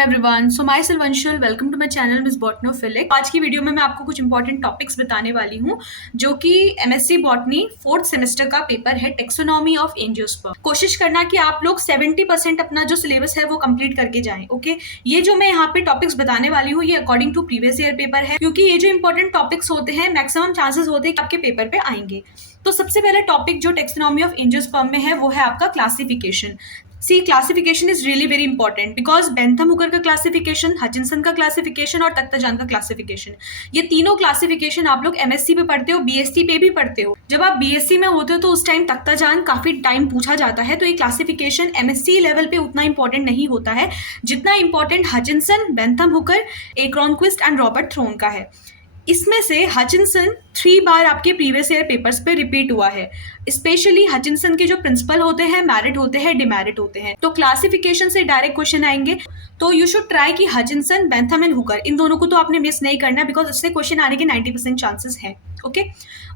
Everyone, so myself Anshul, welcome to my channel miss botanophilic. आज की video में मैं आपको कुछ इंपॉर्टेंट टॉपिक्स बताने वाली हूँ जो कि एमएससी बॉटनी फोर्थ सेमेस्टर का पेपर है, टेक्सोनॉमी ऑफ एंजियोस्पर्म। कोशिश करना कि आप लोग 70% अपना जो सिलेबस है वो कंप्लीट करके जाएं। ओके, ये जो मैं यहाँ पे टॉपिक्स बताने वाली हूँ ये according to previous year paper है, क्योंकि ये जो इंपॉर्टेंट टॉपिक्स होते हैं मैक्सिमम चांसेस होते हैं कि आपके पेपर पे आएंगे। तो सबसे पहले टॉपिक जो टेक्सोनॉमी ऑफ एंजियोस्पर्म में है वो है आपका classification. See classification is really very important because Bentham Hooker का क्लासिफिकेशन, हचिंसन का क्लासिफिकेशन और तख्ताजान का क्लासिफिकेशन, ये तीनों क्लासिफिकेशन आप लोग एमएससी पे पढ़ते हो, बीएससी पे भी पढ़ते हो। जब आप बीएससी में होते हो तो उस टाइम तख्ताजान काफी टाइम पूछा जाता है, तो ये क्लासिफिकेशन एमएससी लेवल पे उतना इंपॉर्टेंट नहीं होता है जितना important Hutchinson, Bentham Hooker, A Cronquist and Robert Thorne का है। इसमें से हचिंसन 3 बार आपके प्रीवियस ईयर पेपर्स पे रिपीट हुआ है। स्पेशली हचिंसन के जो प्रिंसिपल होते हैं, मेरिट होते हैं, डिमेरिट होते हैं। तो क्लासिफिकेशन से डायरेक्ट क्वेश्चन आएंगे, तो यू शुड ट्राई कि हचिंसन, बेंथम एंड हुकर, इन दोनों को तो आपने मिस नहीं करना बिकॉज इससे क्वेश्चन आने के 90% चांसेस हैं। ओके,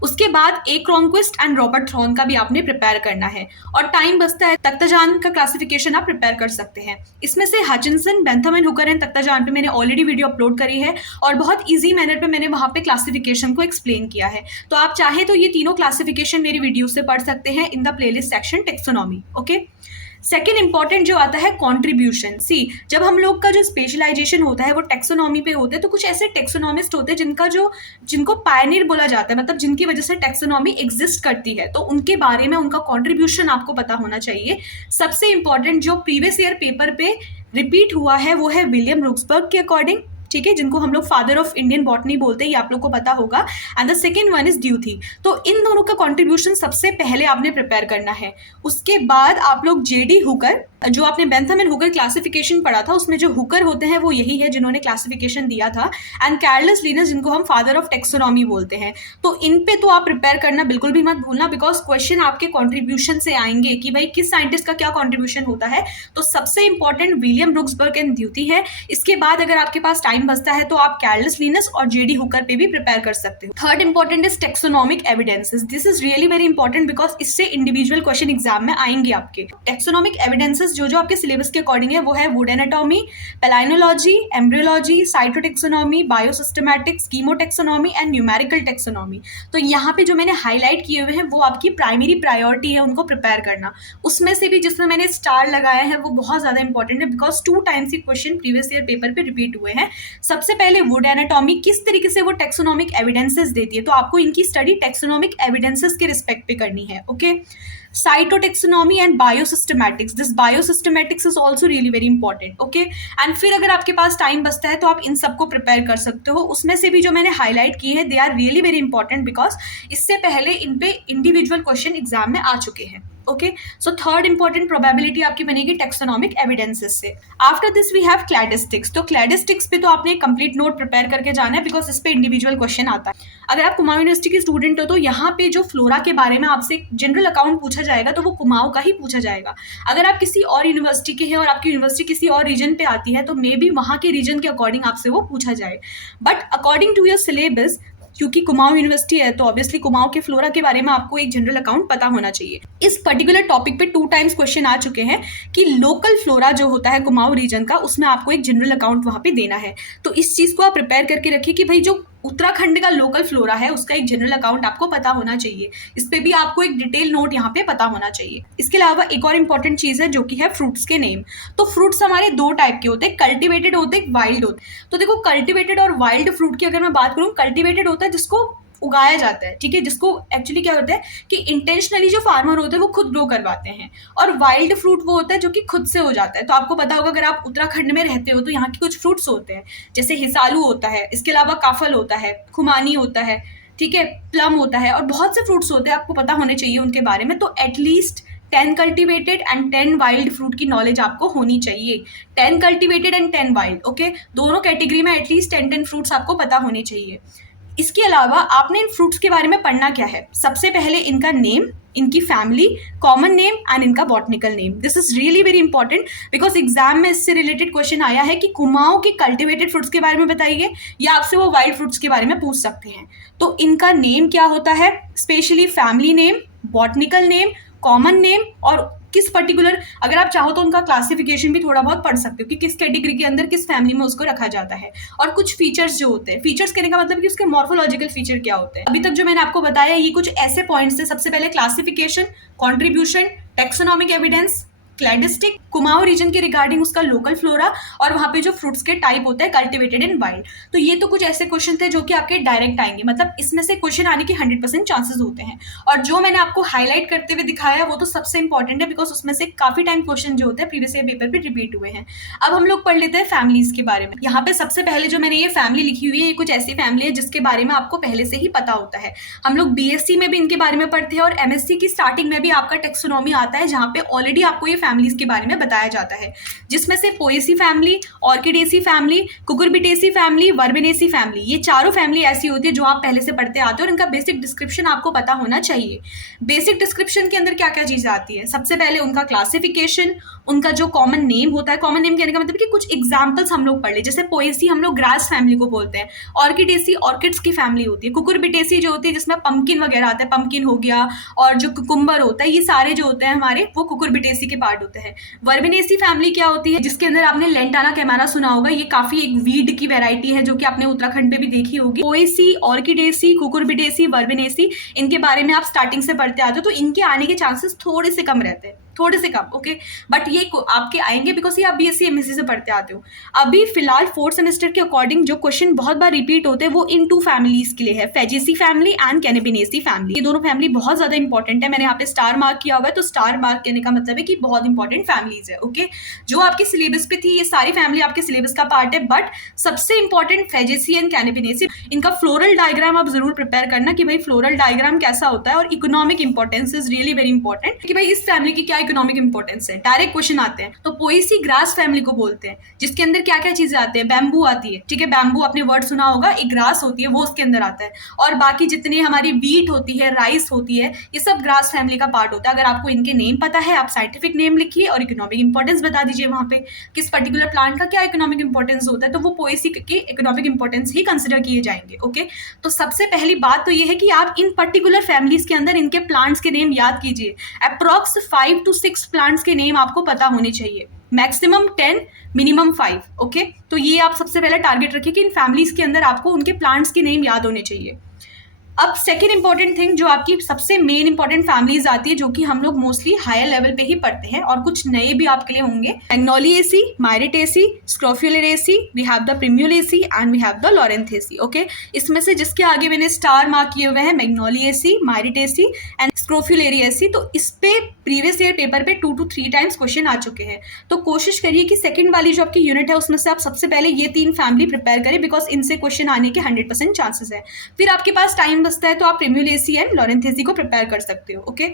उसके बाद ए क्रॉनक्विस्ट एंड रॉबर्ट थ्रोन का भी आपने प्रिपेयर करना है, और टाइम बचता है तख्ताजान का क्लासिफिकेशन आप प्रिपेयर कर सकते हैं। इसमें से Hutchinson, Bentham and Hooker and Takhtajan पे मैंने ऑलरेडी वीडियो अपलोड करी है और बहुत ईजी मैनर पे मैंने वहाँ पे क्लासिफिकेशन को एक्सप्लेन किया है। तो आप चाहे तो ये तीनों क्लासिफिकेशन मेरी वीडियो से पढ़ सकते हैं in the playlist section taxonomy. Okay, second important जो आता है कॉन्ट्रीब्यूशन। सी, जब हम लोग का जो स्पेशलाइजेशन होता है वो टेक्सोनॉमी पे होता है, तो कुछ ऐसे टेक्सोनॉमिस्ट होते हैं जिनको पायनियर बोला जाता है, मतलब जिनकी वजह से टेक्सोनॉमी एग्जिस्ट करती है, तो उनके बारे में उनका कॉन्ट्रीब्यूशन आपको पता होना चाहिए। सबसे इंपॉर्टेंट जो प्रीवियस ईयर पेपर पे रिपीट हुआ है वो है विलियम रुक्सबर्ग के अकॉर्डिंग, ठीक है, जिनको हम लोग फादर ऑफ इंडियन बॉटनी बोलते हैं, ये आप लोग को पता होगा। And the second one is Duthie. तो इन दोनों का कॉन्ट्रीब्यूशन सबसे पहले आपने प्रिपेयर करना है। उसके बाद आप लोग जेडी हुकर, जो आपने बेंथम एंड हुकर क्लासिफिकेशन पढ़ा था उसमें जो हुकर होते हैं वो यही है जिन्होंने क्लासिफिकेशन दिया था, एंड कार्लस लिनस जिनको हम फादर ऑफ टेक्सोनॉमी बोलते हैं। तो इन पे तो आप प्रिपेयर करना बिल्कुल भी मत भूलना बिकॉज क्वेश्चन आपके कॉन्ट्रीब्यूशन से आएंगे कि भाई किस साइंटिस्ट का क्या कॉन्ट्रीब्यूशन होता है। तो सबसे इंपॉर्टेंट विलियम रुक्सबर्ग एंड ड्यूथी है। इसके बाद अगर आपके पास टाइम बचता है तो आप कार्लस लिनस और जेडी हुकर पे भी प्रिपेयर कर सकते हो। Third important is taxonomic evidences. This is really very important because इससे इंडिविजुअल क्वेश्चन एग्जाम में आएंगे आपके। टेक्सोनॉमिक एविडेंसेस जो आपके सिलेबस के अकॉर्डिंग है वो है wood anatomy, palynology, embryology, cytotaxonomy, biosystematics, chemotaxonomy and numerical taxonomy. तो यहाँ पे जो मैंने हाईलाइट किए हुए हैं वो आपकी प्राइमरी प्रायोरिटी है उनको प्रिपेयर करना। उसमें से भी जिसमें मैंने स्टार लगाया है वो बहुत ज्यादा इंपॉर्टेंट है बिकॉज 2 टाइम्स ये क्वेश्चन प्रीवियस ईयर पेपर पे रिपीट हुए हैं। सबसे पहले वुड एनाटॉमी किस तरीके से वो टेक्सोनॉमिक एविडेंसेस देती है, तो आपको इनकी स्टडी टेक्सोनॉमिक एविडेंसेस के रिस्पेक्ट पे करनी है। Okay, cytotaxonomy and biosystematics, this biosystematics is also really very important. Okay, and फिर अगर आपके पास टाइम बचता है तो आप इन सबको प्रिपेयर कर सकते हो। उसमें से भी जो मैंने हाईलाइट की है they are really very important because इससे पहले इन पे इंडिविजुअल क्वेश्चन एग्जाम में आ चुके हैं। Okay, so third important probability आपकी बनेगी टेक्सोनॉमिक एविडेंसेस से। After this we have cladistics. तो क्लैडिस्टिक्स पे तो आपने कंप्लीट नोट प्रिपेयर करके जाना है बिकॉज इस पे इंडिविजुअल क्वेश्चन आता है। अगर आप कुमाऊं यूनिवर्सिटी के स्टूडेंट हो तो यहाँ पे जो फ्लोरा के बारे में आपसे जनरल अकाउंट पूछा जाएगा तो वो कुमाऊं का ही पूछा जाएगा। अगर आप किसी और यूनिवर्सिटी के हैं और आपकी यूनिवर्सिटी किसी और रीजन पे आती है तो मे बी वहाँ के रीजन के अकॉर्डिंग आपसे वो पूछा जाए, but according to your syllabus, क्योंकि कुमाऊं यूनिवर्सिटी है तो ऑब्वियसली कुमाऊं के फ्लोरा के बारे में आपको एक जनरल अकाउंट पता होना चाहिए। इस पर्टिकुलर टॉपिक पे 2 टाइम्स क्वेश्चन आ चुके हैं कि लोकल फ्लोरा जो होता है कुमाऊं रीजन का उसमें आपको एक जनरल अकाउंट वहां पे देना है। तो इस चीज को आप प्रिपेयर करके रखिए कि भाई जो उत्तराखंड का लोकल फ्लोरा है उसका एक जनरल अकाउंट आपको पता होना चाहिए। इस पे भी आपको एक डिटेल नोट यहाँ पे पता होना चाहिए। इसके अलावा एक और इंपॉर्टेंट चीज है जो कि है फ्रूट्स के नेम। तो फ्रूट्स हमारे 2 टाइप के होते हैं, कल्टिवेटेड होते हैं, वाइल्ड होते हैं। तो देखो, कल्टिवेटेड और वाइल्ड फ्रूट की अगर मैं बात करूँ, कल्टिवेटेड होता है जिसको उगाया जाता है, ठीक है, जिसको एक्चुअली क्या होता है कि इंटेंशनली जो फार्मर होते हैं वो खुद ग्रो करवाते हैं, और वाइल्ड फ्रूट वो होता है जो कि खुद से हो जाता है। तो आपको पता होगा अगर आप उत्तराखंड में रहते हो तो यहाँ के कुछ फ्रूट्स होते हैं जैसे हिसालू होता है, इसके अलावा काफल होता है, खुमानी होता है, ठीक है, प्लम होता है, और बहुत से फ्रूट्स होते हैं, आपको पता होने चाहिए उनके बारे में। तो at least 10 cultivated and 10 wild fruit की नॉलेज आपको होनी चाहिए। 10 कल्टिवेटेड एंड 10 वाइल्ड, ओके, दोनों कैटेगरी में एटलीस्ट 10 फ्रूट्स आपको पता होने चाहिए। इसके अलावा आपने इन फ्रूट्स के बारे में पढ़ना क्या है, सबसे पहले इनका नेम, इनकी फैमिली, कॉमन नेम एंड इनका botanical name. This is really very important because exam में इससे रिलेटेड क्वेश्चन आया है कि कुमाऊं के कल्टिवेटेड फ्रूट्स के बारे में बताइए, या आपसे वो वाइल्ड फ्रूट्स के बारे में पूछ सकते हैं। तो इनका नेम क्या होता है, specially family name, botanical name, common name और किस पर्टिकुलर, अगर आप चाहो तो उनका क्लासिफिकेशन भी थोड़ा बहुत पढ़ सकते हो कि किस कैटेगरी के अंदर किस फैमिली में उसको रखा जाता है। और कुछ फीचर्स जो होते हैं, फीचर्स कहने का मतलब कि उसके मॉर्फोलॉजिकल फीचर क्या होते हैं। अभी तक जो मैंने आपको बताया ये कुछ ऐसे पॉइंट्स है। सबसे पहले classification, contribution, taxonomic evidence, cladistic, Kumaon region के रिगार्डिंग उसका लोकल फ्लोरा, और वहां पे जो फ्रूट्स के टाइप होते हैं कल्टिवेटेड इन वाइल्ड। तो ये तो कुछ ऐसे क्वेश्चन थे जो कि आपके डायरेक्ट आएंगे, मतलब इसमें से क्वेश्चन आने के 100% चांसेस होते हैं। और जो मैंने आपको हाईलाइट करते हुए दिखाया वो तो सबसे इंपॉर्टेंट है, बिकॉज उसमें से काफी टाइम क्वेश्चन जो होते हैं प्रीवियस ईयर पेपर पे रिपीट हुए हैं। अब हम लोग पढ़ लेते हैं फैमिलीज के बारे में। यहाँ पे सबसे पहले जो मैंने ये फैमिली लिखी हुई है, ये कुछ ऐसी फैमिली है जिसके बारे में आपको पहले से ही पता होता है। हम लोग बीएससी में भी इनके बारे में पढ़ते हैं और एमएससी की स्टार्टिंग में भी आपका टेक्सोनॉमी आता है, जहाँ पे ऑलरेडी आपको ये फैमिलीज के बारे में बताया जाता है, जिसमें से Poaceae family, Orchidaceae family, Cucurbitaceae family, Verbenaceae family, ये चारों फैमिली ऐसी होती है जो आप पहले से पढ़ते आते हो और इनका बेसिक डिस्क्रिप्शन आपको पता होना चाहिए। बेसिक डिस्क्रिप्शन के अंदर क्या क्या चीजें आती है, सबसे पहले उनका क्लासिफिकेशन, उनका जो कॉमन नेम होता है, कॉमन नेम कहने का मतलब कि कुछ एग्जाम्पल्स हम लोग पढ़ ले, जैसे पोएसी हम लोग ग्रास फैमिली को बोलते हैं, ऑर्किडेसी ऑर्किड्स की फैमिली होती है, कुकुरबिटेसी जो होती है जिसमें पंपकिन वगैरह आता है, पंपकिन हो गया, और जो कुकुम्बर होता है, ये सारे जो होते हैं हमारे वो कुकुरबिटेसी के पार्ट होते हैं। वर्बेनेसी फैमिली क्या होती है, जिसके अंदर आपने लेंटाना कैमारा सुना होगा, ये काफी एक वीड की वैरायटी है जो कि आपने उत्तराखंड पे भी देखी होगी। पोएसी, ऑर्किडेसी, कुकुरबिटेसी, वर्बेनेसी, इनके बारे में आप स्टार्टिंग से पढ़ते आते हो, तो इनके आने के चांसेस थोड़े से कम रहते हैं, थोड़े से कम, ओके। बट ये आपके आएंगे बिकॉज ये आप बीएससी एमएससी से पढ़ते आते हो। अभी फिलहाल फोर्थ सेमेस्टर के अकॉर्डिंग जो क्वेश्चन बहुत बार रिपीट होते हैं वो इन टू फैमिलीज के लिए है, फेजेसी फैमिली एंड कैनेबिनेसी फैमिली। ये दोनों फैमिली बहुत ज्यादा इंपॉर्टेंट है, मैंने यहाँ पे स्टार मार्क किया हुआ है, तो स्टार मार्क कहने का मतलब है कि बहुत इंपॉर्टेंट फैमिलीज है, ओके। जो आपके सिलेबस पे थी ये सारी फैमिली आपके सिलेबस का पार्ट है, बट सबसे इंपॉर्टेंट फेजेसी एंड कैनेबिनेसी। इनका फ्लोरल डायग्राम आप जरूर प्रिपेयर करना कि भाई फ्लोरल डायग्राम कैसा होता है, और economic importance is really very important कि भाई इस फैमिली की क्या इकोनॉमिक इंपॉर्टेंस है। डायरेक्ट क्वेश्चन आते हैं। तो पोएसी ग्रास फैमिली को बोलते हैं, जिसके अंदर क्या क्या चीजें आती है, बैम्बू आती है, ठीक है, बैम्बू आपने वर्ड सुना होगा, एक ग्रास होती है वो उसके अंदर आता है, और बाकी जितनी हमारी वीट होती है, राइस होती है, ये सब ग्रास फैमिली का पार्ट होता है। अगर आपको इनके नेम पता है, आप साइंटिफिक नेम लिखिए और इकोनॉमिक इंपॉर्टेंस बता दीजिए वहां पे किस पर्टिकुलर प्लांट का क्या इकोनॉमिक इंपॉर्टेंस होता है, तो वो पोएसी के इकोनॉमिक इंपॉर्टेंस ही कंसिडर किए जाएंगे, ओके। तो सबसे पहली बात तो ये है कि आप इन पर्टिकुलर फैमिलीज के अंदर इनके प्लांट्स के नेम याद कीजिए। अप्रॉक्स 5 to 6 प्लांट्स के नेम आपको पता होने चाहिए, मैक्सिमम 10, मिनिमम 5, ओके। तो ये आप सबसे पहले टारगेट रखिए कि इन फैमिलीज के अंदर आपको उनके प्लांट्स के नेम याद होने चाहिए। अब सेकेंड इंपॉर्टेंट थिंग जो आपकी सबसे मेन इंपॉर्टेंट फैमिलीज आती है, जो कि हम लोग मोस्टली हायर लेवल पे ही पढ़ते हैं, और कुछ नए भी आपके लिए होंगे, Magnoliaceae, Myrtaceae, Scrophulariaceae, we have the Primulaceae and we have the Loranthaceae, okay. इसमें से जिसके आगे मैंने स्टार मार्क किए हुए हैं, मैग्नोलिएसी, मायरिटेसी एंड स्क्रोफुलेरिएसी, तो इस पे प्रीवियस ईयर पेपर पे 2 to 3 टाइम्स क्वेश्चन आ चुके हैं। तो कोशिश करिए कि सेकंड वाली जो आपकी यूनिट है उसमें से आप सबसे पहले ये 3 फैमिली प्रिपेयर करें, बिकॉज इनसे क्वेश्चन आने के 100% चांसेस है। फिर आपके पास टाइम बचता है तो आप प्रिम्यूलेसी एंड लॉरेंथेसी को प्रिपेयर कर सकते हो, ओके।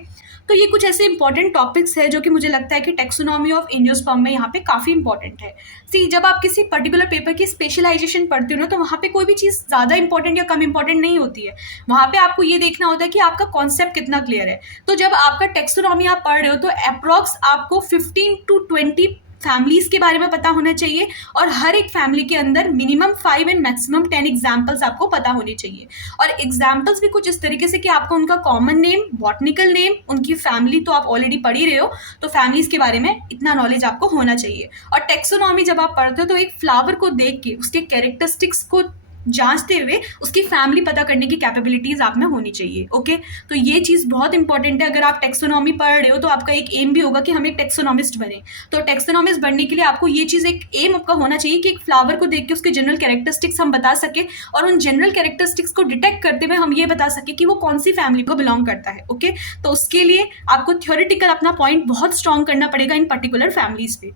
तो ये कुछ ऐसे इंपॉर्टेंट टॉपिक्स है जो कि मुझे लगता है कि टेक्सोनॉमी ऑफ एंजियोस्पर्म में यहाँ पे काफी इंपॉर्टेंट है। सी, जब आप किसी पर्टिकुलर पेपर की स्पेशलाइजेशन पढ़ते हो ना, तो वहाँ पे कोई भी चीज़ ज़्यादा इंपॉर्टेंट या कम इंपॉर्टेंट नहीं होती है। वहाँ पे आपको ये देखना होता है कि आपका कॉन्सेप्ट कितना क्लियर है। तो जब आपका टेक्सोनॉमी आप पढ़ रहे हो तो अप्रॉक्स आपको 15 to 20 फैमिलीज के बारे में पता होना चाहिए, और हर एक फैमिली के अंदर मिनिमम 5 एंड मैक्सिमम 10 एग्जाम्पल्स आपको पता होने चाहिए। और एग्जाम्पल्स भी कुछ इस तरीके से कि आपको उनका कॉमन नेम, बॉटनिकल नेम, उनकी फैमिली तो आप ऑलरेडी पढ़ ही रहे हो, तो फैमिलीज के बारे में इतना नॉलेज आपको होना चाहिए। और टेक्सोनॉमी जब आप पढ़ते हो तो एक फ्लावर को देख के उसके कैरेक्टरिस्टिक्स को जांचते हुए उसकी फैमिली पता करने की कैपेबिलिटीज आप में होनी चाहिए, ओके। तो ये चीज़ बहुत इंपॉर्टेंट है। अगर आप टेक्सोनॉमी पढ़ रहे हो तो आपका एक एम भी होगा कि हम एक टेक्सोनॉमिस्ट बने। तो टेक्सोनॉमिस्ट बनने के लिए आपको ये चीज़, एक एम आपका होना चाहिए कि एक फ्लावर को देख के उसके जनरल कैरेक्टरिस्टिक्स हम बता सके, और उन जनरल कैरेक्टरिस्टिक्स को डिटेक्ट करते हुए हम ये बता सके कि वो कौन सी फैमिली को बिलोंग करता है, ओके। तो उसके लिए आपको थ्योरेटिकल अपना पॉइंट बहुत स्ट्रॉन्ग करना पड़ेगा इन पर्टिकुलर फैमिलीज पे।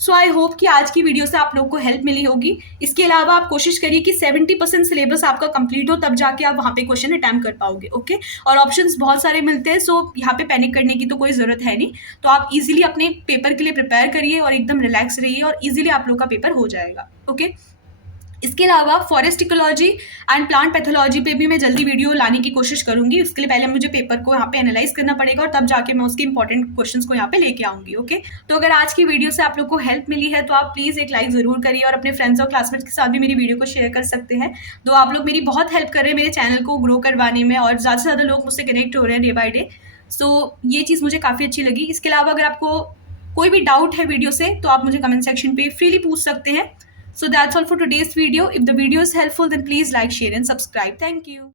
सो आई होप कि आज की वीडियो से आप लोग को हेल्प मिली होगी। इसके अलावा आप कोशिश करिए कि 70% सिलेबस आपका कंप्लीट हो, तब जाके आप वहाँ पे क्वेश्चन अटैम्प्ट कर पाओगे, ओके। और ऑप्शंस बहुत सारे मिलते हैं, सो यहाँ पे पैनिक करने की तो कोई ज़रूरत है नहीं। तो आप इजीली अपने पेपर के लिए प्रिपेयर करिए और एकदम रिलैक्स रहिए, और इजीली आप लोग का पेपर हो जाएगा, ओके। इसके अलावा forest ecology and plant pathology पे भी मैं जल्दी वीडियो लाने की कोशिश करूंगी। उसके लिए पहले मुझे पेपर को यहाँ पे एनालाइज करना पड़ेगा, और तब जाके मैं उसके इंपॉर्टेंट क्वेश्चंस को यहाँ पे लेके आऊंगी, ओके। तो अगर आज की वीडियो से आप लोग को हेल्प मिली है तो आप प्लीज़ एक लाइक ज़रूर करिए, और अपने फ्रेंड्स और क्लासमेट्स के साथ भी मेरी वीडियो को शेयर कर सकते हैं। तो आप लोग मेरी बहुत हेल्प कर रहे हैं मेरे चैनल को ग्रो करवाने में, और ज़्यादा से ज़्यादा लोग मुझसे कनेक्ट हो रहे हैं डे बाय डे। सो ये चीज़ मुझे काफ़ी अच्छी लगी। इसके अलावा अगर आपको कोई भी डाउट है वीडियो से तो आप मुझे कमेंट सेक्शन पे फ्रीली पूछ सकते हैं। So that's all for today's video. If the video is helpful then please like, share and subscribe. Thank you.